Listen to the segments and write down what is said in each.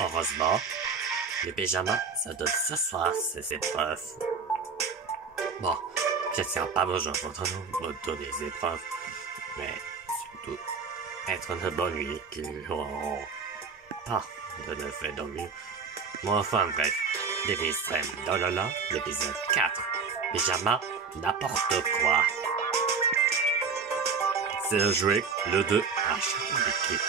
Heureusement, le pyjama se donne ce soir ses épreuves. Bon, je ne tiens pas besoin de me donner des épreuves, mais surtout être une bonne nuit qui n'auront pas de l'effet de mieux. Bon, enfin bref, Devil Extreme dans l'épisode 4, pyjama, n'importe quoi. C'est joué le 2 à chaque équipe.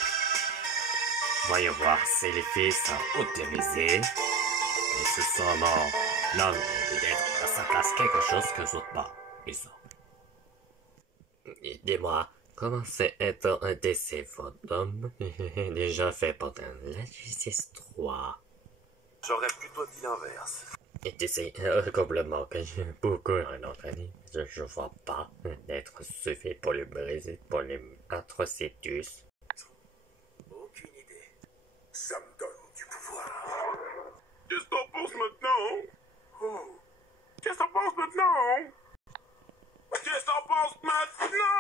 Voyons voir si les filles sont autorisées. Et ce sûrement l'homme peut-être à sa place quelque chose que les autres pas. Ils sont. Dis-moi, comment c'est être un décès fantôme déjà fait pendant la justice 3? J'aurais plutôt dit l'inverse. Et tu sais, complètement que j'ai beaucoup en entraîné. Je vois pas d'être suffi pour le briser, pour les atrocitus. Aucune idée. Ça me donne du pouvoir. Qu'est-ce que t'en penses maintenant? Oh. Qu'est-ce que t'en penses maintenant? Qu'est-ce que t'en penses maintenant?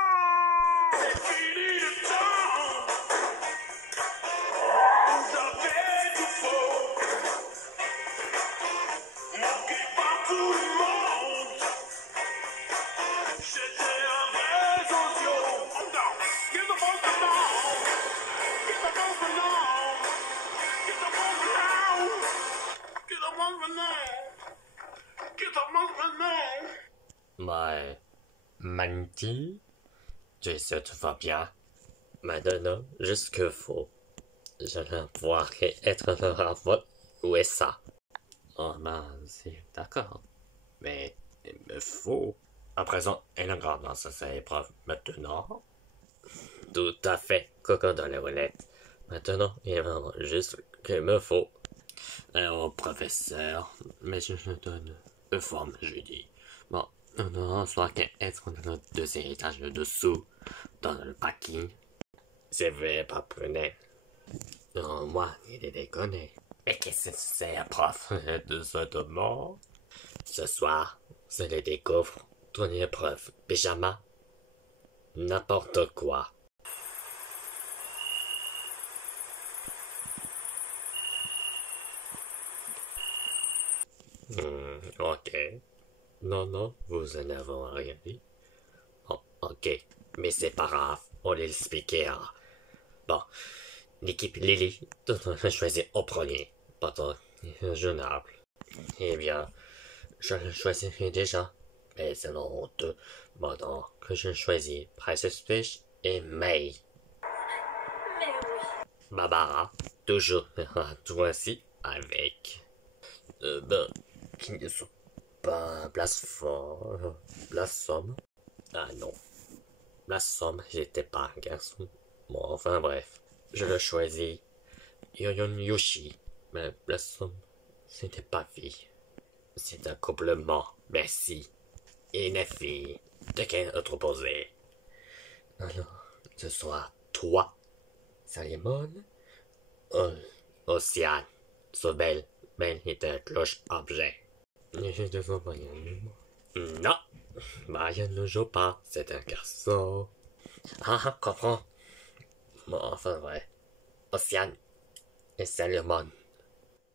C'est fini le temps. Vous avez tout faux. Manquez pas tout le monde. J'étais un vrai socio. Non. Qu'est-ce que t'en penses maintenant? Qu'est-ce que t'en penses maintenant? Qu'est-ce que t'en penses maintenant? Qu'est-ce que t'en penses maintenant? Qu'est-ce que t'en penses maintenant? Ouais. Mandy, tu sais, tu vas bien. Maintenant, jusque faux. Je vais voir être le rapport. Où est ça? Oh ben, c'est d'accord. Mais il me faut. À présent, elle regarde dans sa épreuve. Maintenant. Tout à fait. Coco dans les roulettes. Maintenant, il y a vraiment juste ce qu'il me faut. Alors, professeur, mais je donne une forme jeudi. Bon, on soit qu'être dans le deuxième étage de dessous, dans le parking. C'est vrai, pas prenez. Non, moi, il est déconné. Mais qu'est-ce que c'est, prof, de ce demande? Ce soir, je les découvre. Ton épreuve, pyjama, n'importe quoi. Ok. Non, vous en avez rien dit. Oh, ok, mais c'est pas grave, on l'expliquera. Bon, l'équipe Lily, on a choisi au premier, pendant jeunable. Eh bien, je le choisirai déjà, mais c'est honteux, maintenant que je choisis Princess Fish et May. Mais oui. Barbara, toujours, toi aussi, avec. Qui ne sont pas blasphème. Ah non. Blasphème, j'étais pas un garçon. Bon, enfin bref. Je le choisis. Yoyon Yoshi. Mais blasphème, c'était pas fille. C'est un complément. Merci. Et une fille. De quel autre posé? Alors, ce soir, toi, Salimon, Océane, Sobel, Ben est un cloche-objet. Je te vois pas non, Brian ne joue pas, c'est un garçon. Ah, comprends. Bon, enfin vrai. Océane et Salomon.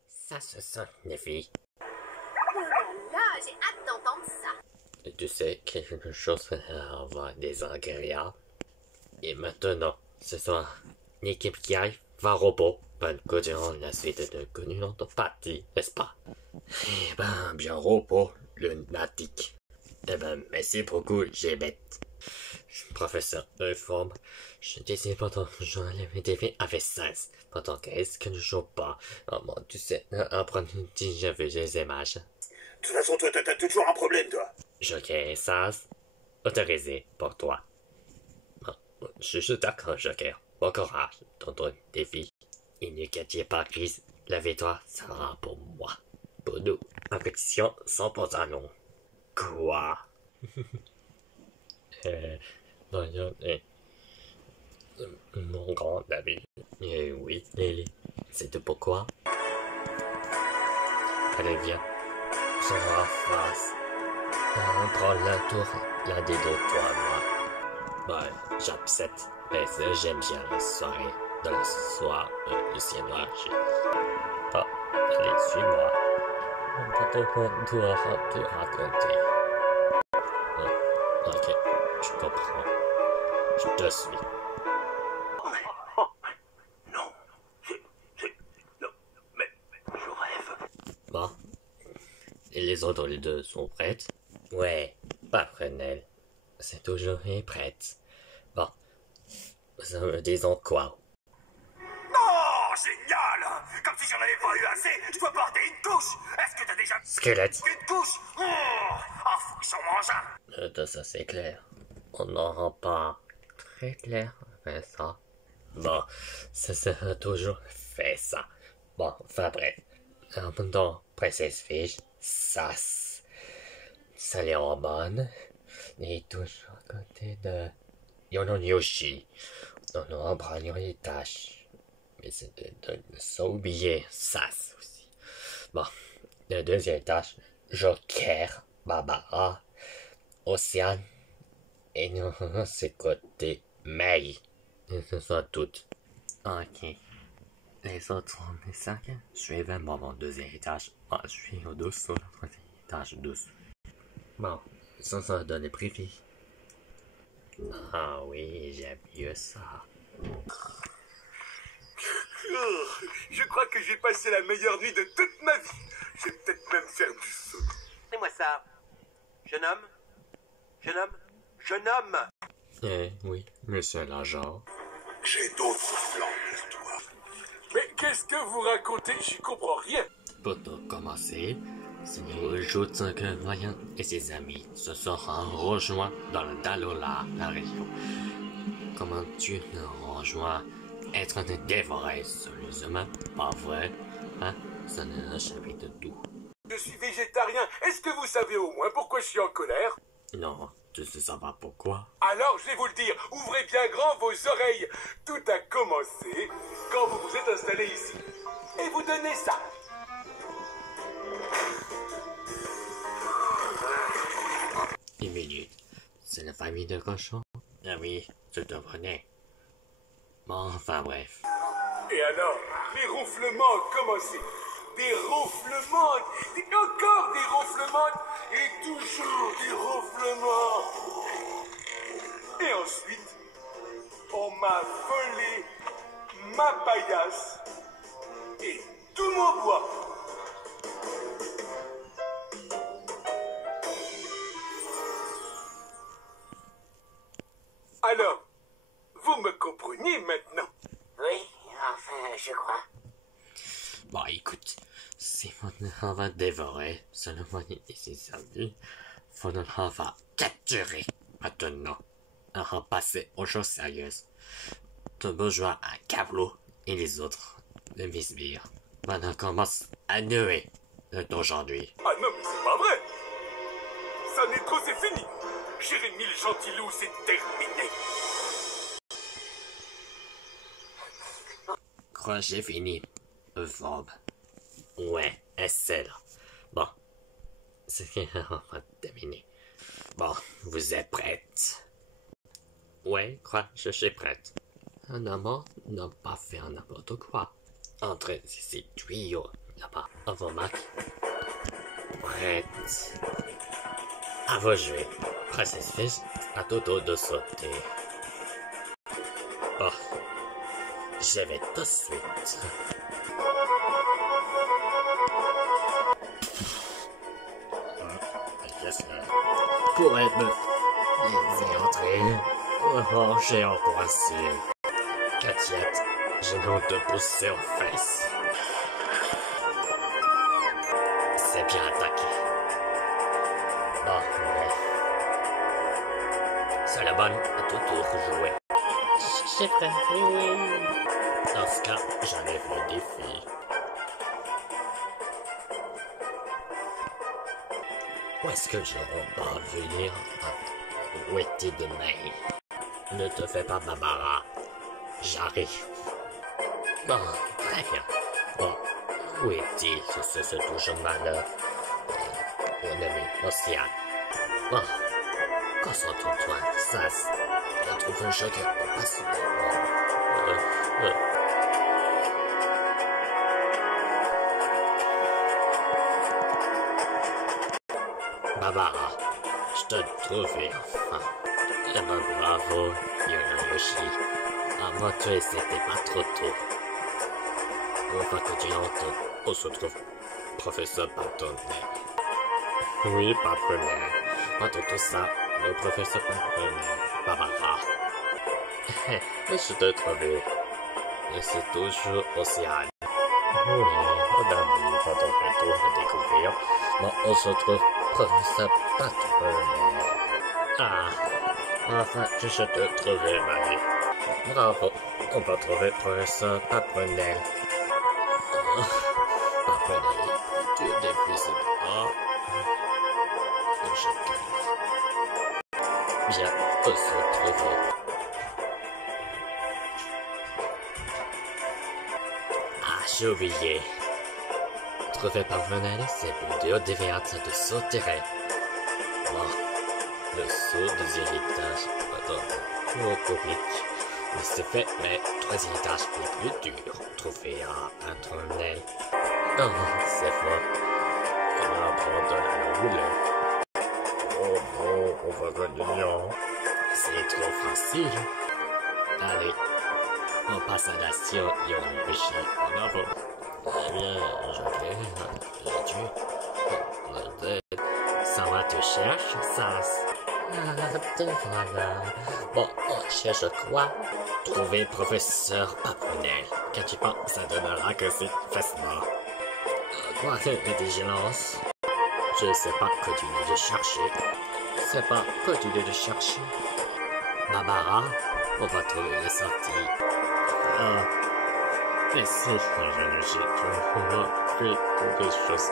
Ça se sent, les filles. Oh là là, j'ai hâte d'entendre ça. Et tu sais quelque chose va avoir des ingrédients. Et maintenant, ce soir, l'équipe qui arrive va au repos. Bonne continuation la suite de connu dans ton parti, n'est-ce pas? Eh ben, bien repos, lunatique. Eh ben, merci beaucoup, j'ai bête. Je suis professeur de forme. Je décide pendant que j'en avais défait avec 16. Pendant 15 que je joue pas. Oh mon, tu sais, apprendre si j'ai vu les images. De toute façon, toi, t'as toujours un problème, toi. Joker 16. Autorisé pour toi. Bon, je suis d'accord, Joker. Bon courage dans ton défi. Il ne qu'à pas prise. La victoire sera pour moi. Pour nous. Compétition sans pantalon. Quoi? Mon grand ami. Oui, Lily. C'est tout pourquoi? Allez, viens. On va face. On prend la tour, l'un des deux, toi, moi. Ouais, j'accepte. Mais j'aime bien les soirées. de la soie, le ciel noirci. Bon, allez, suis-moi. On va tout raconter. Ok, je comprends. Je te suis. Non, non, mais je rêve. Bon. Et les autres, les deux, sont prêtes? Ouais, pas Fresnel. C'est toujours prête. Bon. Ça me disons quoi? Oh, génial! Comme si j'en avais pas eu assez, je dois porter une couche! Est-ce que t'as déjà Squelette. une couche? Oh, faut que j'en mange un! De ça, c'est clair. On n'en rend pas très clair avec ça. Bon, ça sera toujours fait ça. Bon, enfin bref. En même temps, Princesse Fiche, ça les rend bonnes. Et toujours à côté de Yonon Yoshi. On en prend les tâches. Mais c'est de sans oublier Sas aussi. Bon, la deuxième tâche, Joker, Barbara, Océane, et non, c'est côté May. Et ce sont toutes. Ok. Les autres sont mes sacs. Je suis vraiment mon deuxième étage. Ah, je suis au dessous, la troisième étage douce. Bon, ça donne les préfis. Ah oui, j'aime mieux ça. Je crois que j'ai passé la meilleure nuit de toute ma vie. Je vais peut-être même faire du saut. Donnez-moi ça. Jeune homme. Jeune homme. Jeune homme. Oui, monsieur l'agent. J'ai d'autres plans pour toi. Mais qu'est-ce que vous racontez? J'y comprends rien. Pour commencer, Seigneur Jutsu Voyant et ses amis se seront rejoints dans le Dalola, la région. Comment tu nous rejoins? Être dévoré sur les humains, pas vrai? Hein? Ça ne chapitre de tout. Je suis végétarien. Est-ce que vous savez au moins pourquoi je suis en colère? Non, tu sais ça va pourquoi? Alors, je vais vous le dire. Ouvrez bien grand vos oreilles. Tout a commencé quand vous vous êtes installé ici. Et vous donnez ça. Une minute. C'est la famille de cochons? Ah oui, je te connais. Bon, enfin bref. Et alors, les ronflements ont commencé. Des ronflements, et encore des ronflements, et toujours des ronflements. Et ensuite, on m'a volé ma paillasse et tout mon bois. Alors, vous me comprenez maintenant? Oui, enfin, je crois. Bon, écoute, si on va dévorer selon et ses amis, on va capturer maintenant. On va passer aux choses sérieuses. Ton bourgeois à Cablo et les autres de Misbir. Maintenant commence à nuer d'aujourd'hui. Ah non, mais c'est pas vrai. Ça n'est trop, c'est fini. Jérémie le gentilou, c'est terminé. Crois que j'ai fini. Forme. Ouais, c'est là. Bon. C'est qu'on va terminer. Bon, vous êtes prêtes? Ouais, crois, je suis prête. Un amant n'a pas fait n'importe quoi. Entre ces tuyaux là-bas, à vos marques. Prête. À vos jouets. Princesse Fiche, à Toto de sauter. Bon. Je vais tout de suite. Pour être les entrées, j'ai embrassé. Catiette, je viens te pousser aux fesses. C'est bien attaqué. Bon, ouais. C'est la bonne à tout tour jouer. J'ai préféré. Dans ce cas, j'enlève le défi. Où est-ce que je vais parvenir à ouéter de main? Ne te fais pas Barbara. J'arrive. Bon, très bien. Bon, où est-il ce toujours malheur? Mon ami, Océane. Bon, concentre-toi, Sas. Retrouve un joker pour passer. Barbara, je te trouvais enfin. Eh ben bravo, Yoshi. À moi tuer, c'était pas trop tôt. On va continuer. On se retrouve, professeur Patronel. Oui, Patronel. Pas tout ça, le professeur Patronel. Barbara. Je te trouvais. Et c'est toujours Océane. Oui, on a mis pendant le tour de découvrir. Bon, on se retrouve, professeur Patronel. Ah, enfin, je te trouvais, Marie. Bravo, on va trouver professeur Patronel. Patronel, tu es difficile. Ah, bien, on se trouve. Ah, j'ai oublié. Trouver Patronel, c'est plus dur déviance de sauter. Bon, le saut des héritages, trop compliqué. Mais c'est fait, mais 3 étages est plus dur. Trouver un Patronel. Non, c'est faux. On va prendre la roulette. Oh bon, on va gagner. C'est trop facile. Allez, on passe à l'action. Il y aura un péché en avant. Eh bien, j'ai tué. Ça va te chercher, ça. Ah, te voilà. Bon, on cherche quoi? Trouver professeur Patronel. Quand tu penses, ça donnera que c'est facilement. Quoi que vigilance? Je sais pas que tu veux de chercher. C'est pas que tu veux de chercher. Barbara, on va trouver les sorties. Ah, mais si, je fais toutes les choses.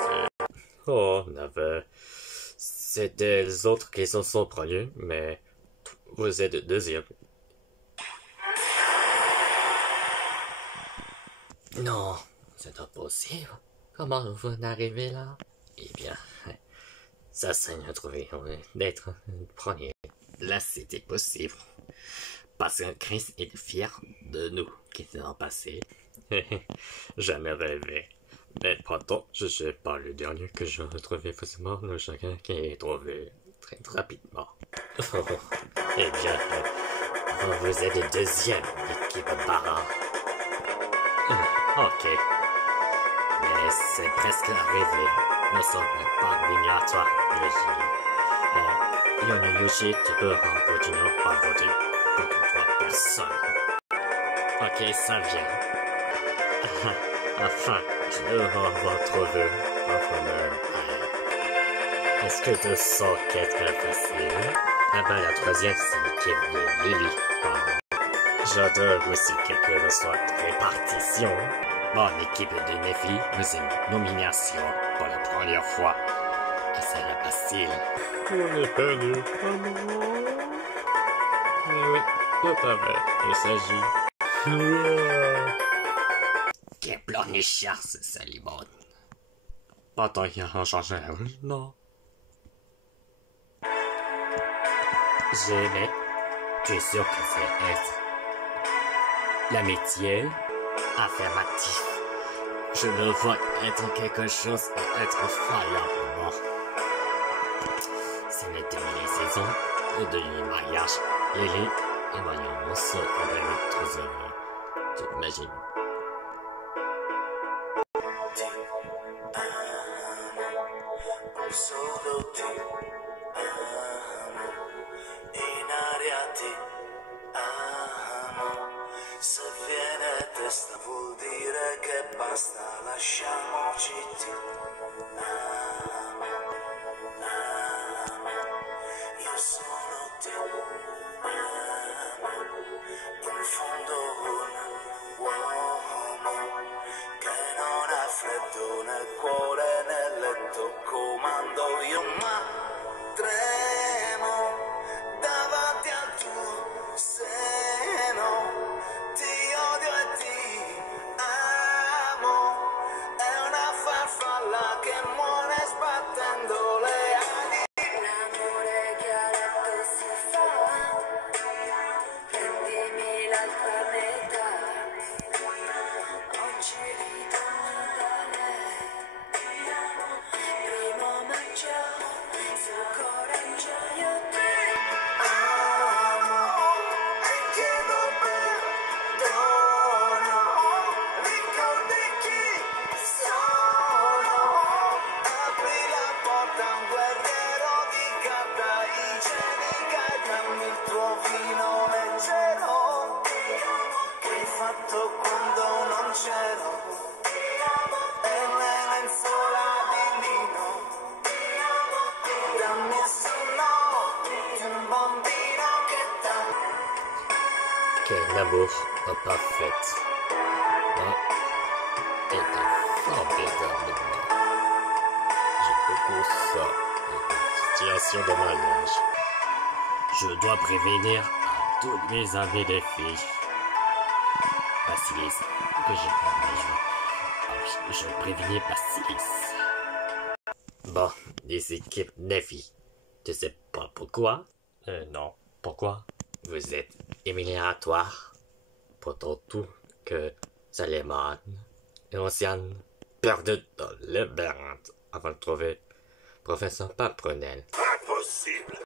Oh, neveu. C'est des autres qui se sont prenus, mais vous êtes le deuxième. Non, c'est impossible. Comment vous en arrivez là? Eh bien, ça saigne à trouver d'être le premier. Là, c'était possible. Parce que Chris est fier de nous qui sommes passés. Jamais rêvé. Mais pourtant, je ne suis pas le dernier que je retrouvais facilement le chacun qui est trouvé très rapidement. Eh bien, vous êtes le deuxième équipe Barra. Ok. Mais c'est presque arrivé. Nous sommes pas obligatoires, Yoshi. Bon, Yoshi, tu peux en continuant par voter contre toi personne. Ok, ça vient. Enfin, je vais retrouver Patronel. Est-ce que tu sens qu'être facile? Ah ben, la troisième, c'est l'équipe de Lily. J'adore aussi quelques soient répartition. Bon, l'équipe de Nephi, nous une nomination pour la première fois. Et c'est la facile. On est perdu. Oh non. Oui, tout à fait. Il s'agit. Quel plan cher, c'est ça, Limon. Pas tant qu'il y a un changement, non. Mais tu es sûr que c'est être l'amitié affirmatif. Je le vois être quelque chose et être faillant. Ce n'était ni les saisons ou de mariage. Lily et voyons, on se organise trop heureux. Tu t'imagines? Solo ti amo, in aria ti amo, se viene testa vuol dire che basta, lasciamoci ti amo, amo, io sono ti amo, in fondo un uomo che non ha freddo nel cuore nel letto, comando io ma tremo davanti al tuo seno, ti odio e ti amo, è una farfalla che muore sbattendo le ali. L'amore che a letto si fa, prendimi l'altra metà, oggi ritorno da lei, primo maggio. l'amour parfait. Est formidablement. J'ai beaucoup ça. Une situation de mariage. Je dois prévenir à tous mes amis des filles. Basilis, que j'ai pas besoin. Je prévenais Basilis. Bon, les équipes Navy. Tu sais pas pourquoi? Non. Pourquoi? Vous êtes éliminatoire. Pourtant tout que Saléman et Océane perdent dans le labyrinthe avant de trouver professeur Paprenel. Impossible!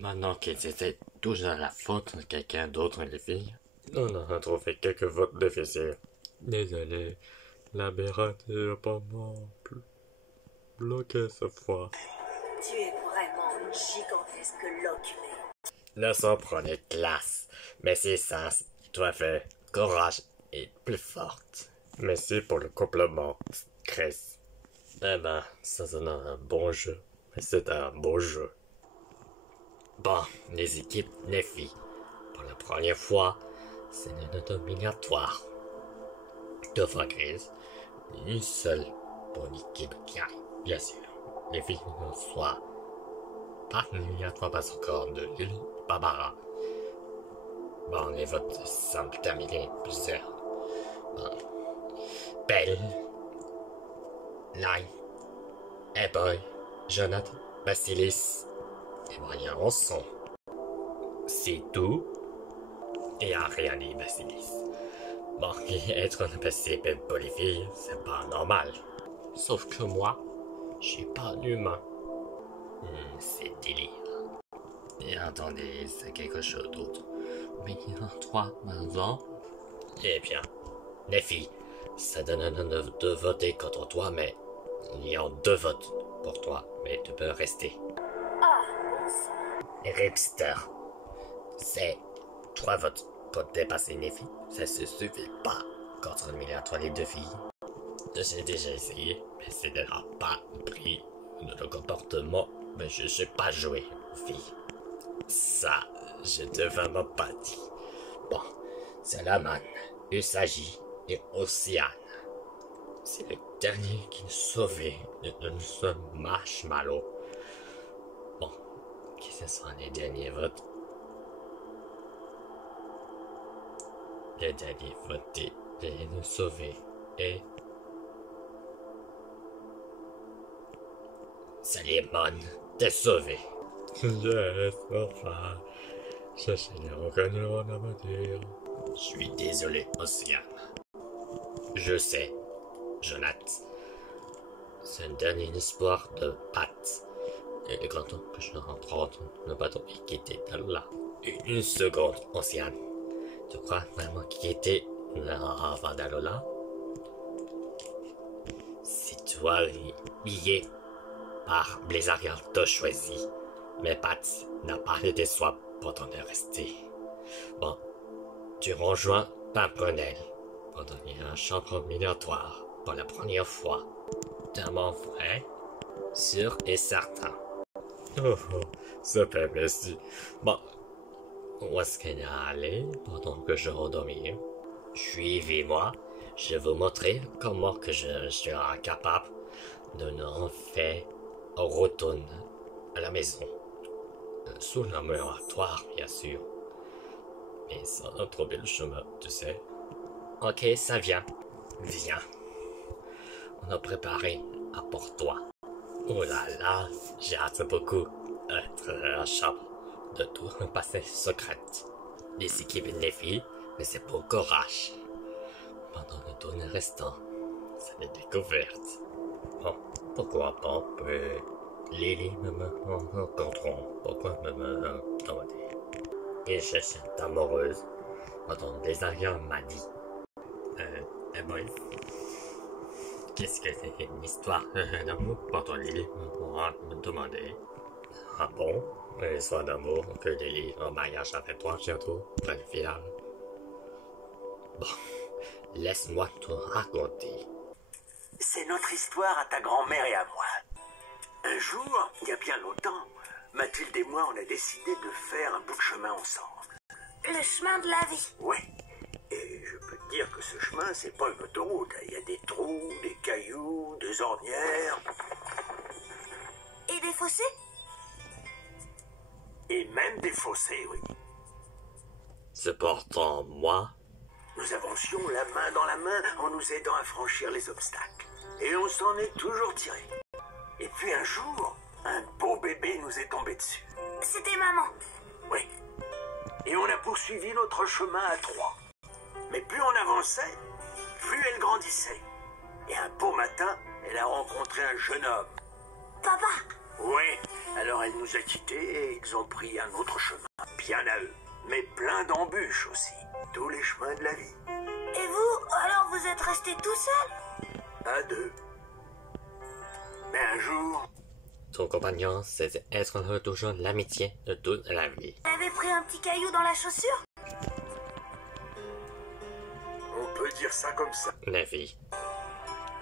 Maintenant qu'ils étaient tous à la faute de quelqu'un d'autre, les filles, on a trouvé quelques votes difficiles. Désolé, labyrinthe est pas bloqué cette fois. Tu es vraiment une gigantesque locumée. Ne s'en prenez classe, mais c'est ça, toi fait courage et plus forte. Merci pour le compliment, Chris. Eh ben, ça c'est un bon jeu, mais c'est un beau jeu. Bon, les équipes Neffy, pour la première fois, c'est une éliminatoire. Deux fois Chris, une seule bonne équipe gagne, bien sûr. Les filles ne soient pas éliminatoires parce encore de Lily Barbara. Bon, les votes semblent terminés, plusieurs. Bon. Belle, Line, Boy, Jonathan, Basilis et Brian en sont. C'est tout. Et Ariane et Basilis. Bon, être un passé pour les filles, c'est pas normal. Sauf que moi, je suis pas humain. C'est délire. Et attendez, c'est quelque chose d'autre. Mais il y en a trois, par exemple. Eh bien, les filles, ça donne de voter contre toi, mais il y a 2 votes pour toi, mais tu peux rester. Ah, bon sang. Ripster, c'est 3 votes pour dépasser les filles. Ça se suffit pas contre toi les 2 filles. J'ai déjà essayé, mais ce n'a pas pris de comportement, mais je sais pas jouer aux filles. Ça, je te vraiment pas dit. Bon, Salaman, Usagi et Océane. C'est le dernier qui nous sauvait de ce marshmallow. Bon, qui ce sont les derniers votes? Le dernier voté de nous sauver est Salimon, t'es sauvé. Yes, enfin. Je suis désolé, Océane. Je sais, Jonathan. C'est un dernier espoir de Pat. Et le grand temps que je rentre, le bateau est quitté de là. Une seconde, Océane. Tu crois vraiment qu'il était là avant d'aller là? Si toi, lié par Blizzard t'a choisi, mais Pat n'a pas été soit pour t'en rester. Bon, tu rejoins Pimprenel pour devenir un champion migratoire pour la première fois. Tellement vrai, sûr et certain. Oh, super, merci. Bon, où est-ce qu'elle est allée pendant que je redormais? Suivez-moi, je vais vous montrer comment que je suis capable de nous faire retourner à la maison. Sous la moratoire, bien sûr. Mais ça a trouvé le chemin, tu sais. Ok, ça vient. Viens. On a préparé un pour toi. Oh là là, j'ai hâte beaucoup d'être en chambre de tout un passé secret. Les équipes les filles, mais c'est pour courage. Pendant le tournée restant, c'est des découvertes. Bon, pourquoi pas, puis Lily me rencontreront. Pourquoi me demander? Et je suis amoureuse. Pendant des arrières m'a dit. Boy. Qu'est-ce que c'est une histoire d'amour pour toi, Lily? Me demander. Ah bon? Une histoire d'amour que Lily en mariage avec toi bientôt, pour le final. Bon, laisse-moi te raconter. C'est notre histoire à ta grand-mère et à moi. Un jour, il y a bien longtemps, Mathilde et moi, on a décidé de faire un bout de chemin ensemble. Le chemin de la vie. Ouais, dire que ce chemin, c'est pas une autoroute. Il y a des trous, des cailloux, des ornières, Et des fossés? et même des fossés, oui. Cependant, moi, Nous avancions la main dans la main en nous aidant à franchir les obstacles. Et on s'en est toujours tiré. Et puis un jour, un beau bébé nous est tombé dessus. C'était maman. Oui. Et on a poursuivi notre chemin à trois. Mais plus on avançait, plus elle grandissait. Et un beau matin, elle a rencontré un jeune homme. Papa, Oui. Alors elle nous a quittés et ils ont pris un autre chemin. Bien à eux. Mais plein d'embûches aussi. Tous les chemins de la vie. et vous, alors vous êtes restés tout seul? À deux. Mais un jour, ton compagnon, c'est être toujours l'amitié de toute la vie. Vous avez pris un petit caillou dans la chaussure? on peut dire ça comme ça. La vie.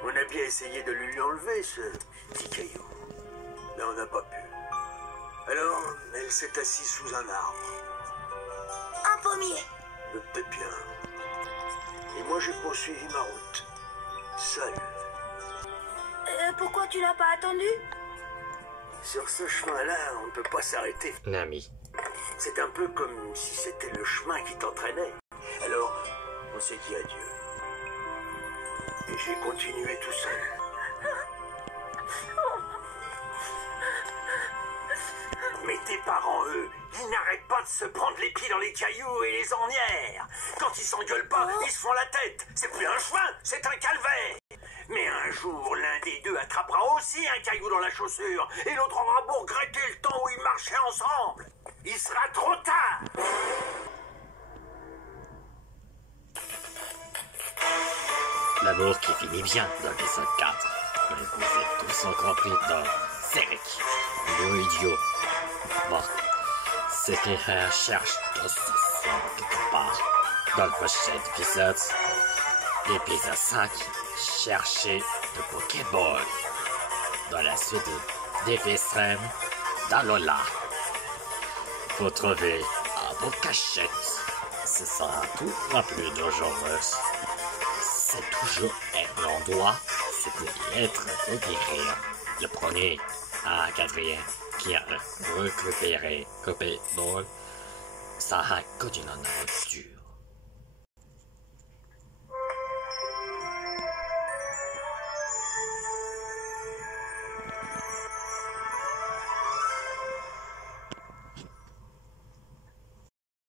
On a bien essayé de lui enlever ce petit caillou. Mais on n'a pas pu. Alors, elle s'est assise sous un arbre. Un pommier. Peut-être bien. Et moi, j'ai poursuivi ma route. Seul. Pourquoi tu l'as pas attendu? Sur ce chemin-là, on ne peut pas s'arrêter. L'ami. C'est un peu comme si c'était le chemin qui t'entraînait. Alors, on s'est dit adieu. Et j'ai continué tout seul. Mais tes parents, eux, ils n'arrêtent pas de se prendre les pieds dans les cailloux et les ornières. Quand ils s'engueulent pas, ils se font la tête. C'est plus un chemin, c'est un calvaire. Mais un jour, l'un des deux attrapera aussi un caillou dans la chaussure et l'autre aura beau regretter le temps où ils marchaient ensemble. Il sera trop tard. L'amour qui finit bien dans l'épisode 4. Mais vous êtes tous compris dans Céric, le idiot. Bon, ce qu'il cherche tous sont quelque part. Dans le prochain épisode, l'épisode 5, chercher le Pokéball. Dans la suite des Extrême, dans Lola. Faut trouver un beau cachette. Ce sera tout un plus dangereux. C'est toujours un endroit, c'est peut-être de guérir. Le premier à quatrième qui a récupéré Pokéball, ça a continué à tuer.